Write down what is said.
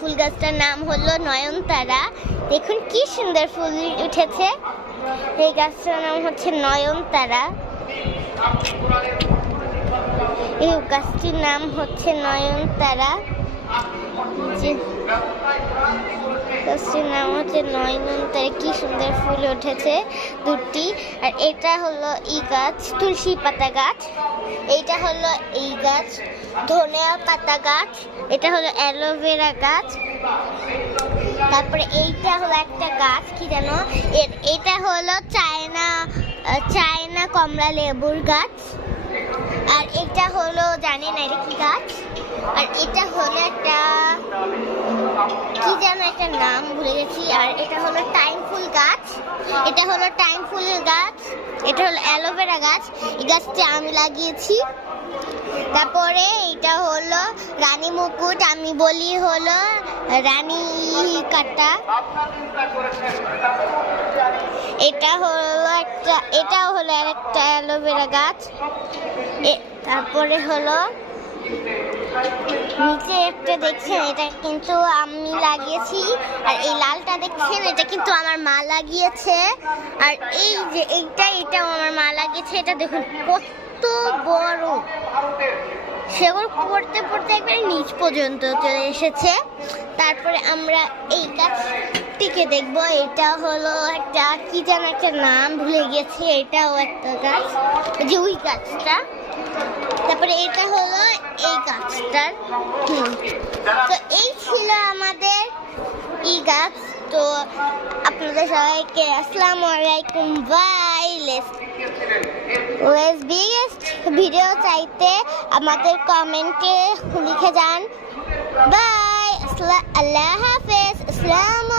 ফুল গাছটার নাম হলো নয়নতারা। দেখুন কি সুন্দর ফুল উঠেছে। এই গাছটার নাম হচ্ছে নয়নতারা। এই গাছটির নাম হচ্ছে নয়নতারা। গাছটির নাম হচ্ছে নয়নতারা। কি সুন্দর ফুল উঠেছে দুটি। আর এটা হলো এই গাছ তুলসী পাতা গাছ। এইটা হলো এই গাছ ধনিয়া পাতা গাছ। এটা হলো অ্যালোভেরা গাছ। তারপরে এইটা হলো একটা গাছ কি জানো, এটা হলো চায়না কমলা লেবুর গাছ। আর এটা হলো জানি না এটা কি গাছ। আর এটা হলো একটা কি যেন একটা নাম ভুলে গেছি। আর এটা হলো টাইম ফুল গাছ। এটা হলো টাইম ফুল গাছ। এটা হলো অ্যালোভেরা গাছ। এই গাছটা আমি লাগিয়েছি। তারপরে এটা হলো রানী মুকুট, আমি বলি হলো রানী কাটা। এটাও হলো আরেকটা অ্যালোভেরা গাছ। তারপরে হলো নিচে একটা দেখছেন, এটা কিন্তু আমি লাগিয়েছি। আর এই লালটা দেখছেন, এটা কিন্তু আমার মা লাগিয়েছে। আর এই যে এটাও আমার মা লাগিয়েছে। এটা দেখুন কত বড়, সেগুলো পড়তে পড়তে একবার নিচ পর্যন্ত চলে এসেছে। তারপরে আমরা এই গাছটিকে দেখবো। এটা হলো একটা কি যেন একটা নাম ভুলে গেছি। এটাও একটা গাছ, যে ওই গাছটা। তারপরে এটা হলো এই গাছটার। তো এই ছিল আমাদের এই গাছ। তো আপনাদের সবাইকে আসসালামু আলাইকুম, বাই। বিগেস্ট ভিডিও চাইতে আমাদের কমেন্টে লিখে যান। বাই, আল্লাহ হাফেজ, আসসালামু